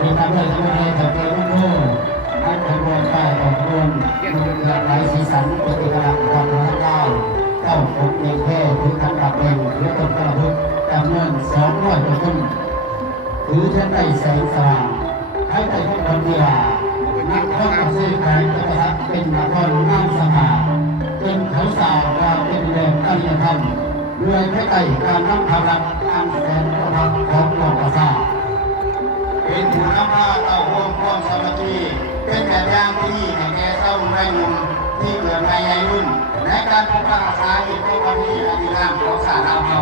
มีทำเลยทำเลยทำเลยรุ่งโรจน์ให้ขบวนป้ายขบวนหลากหลายสีสันปฏิบัติความรักเก้าพบเองแค่ถือกันดับเองหรือต้นกระพุ้จำนวน200กว่าต้นถือเช่นได้แสงสว่างให้ได้ทุกคนที่ว่านักท่องเที่ยวขายกระทับเป็นนครนั่งสมาจนเขาสาวว่าเป็นแรงตั้งยธรรมด้วยพระไตรการนำพลังอันแสนประทับของหลวงพ่อซาเป็นผู้นำพาเต่าห่วงความสามัคคีเป็นแบบอย่างที่ดีแห่งแก่เต้าในหนุ่มที่เกิดในวัยรุ่นและการปกปักรักษาอิทธิพลนี้อดีตของสาราเฮา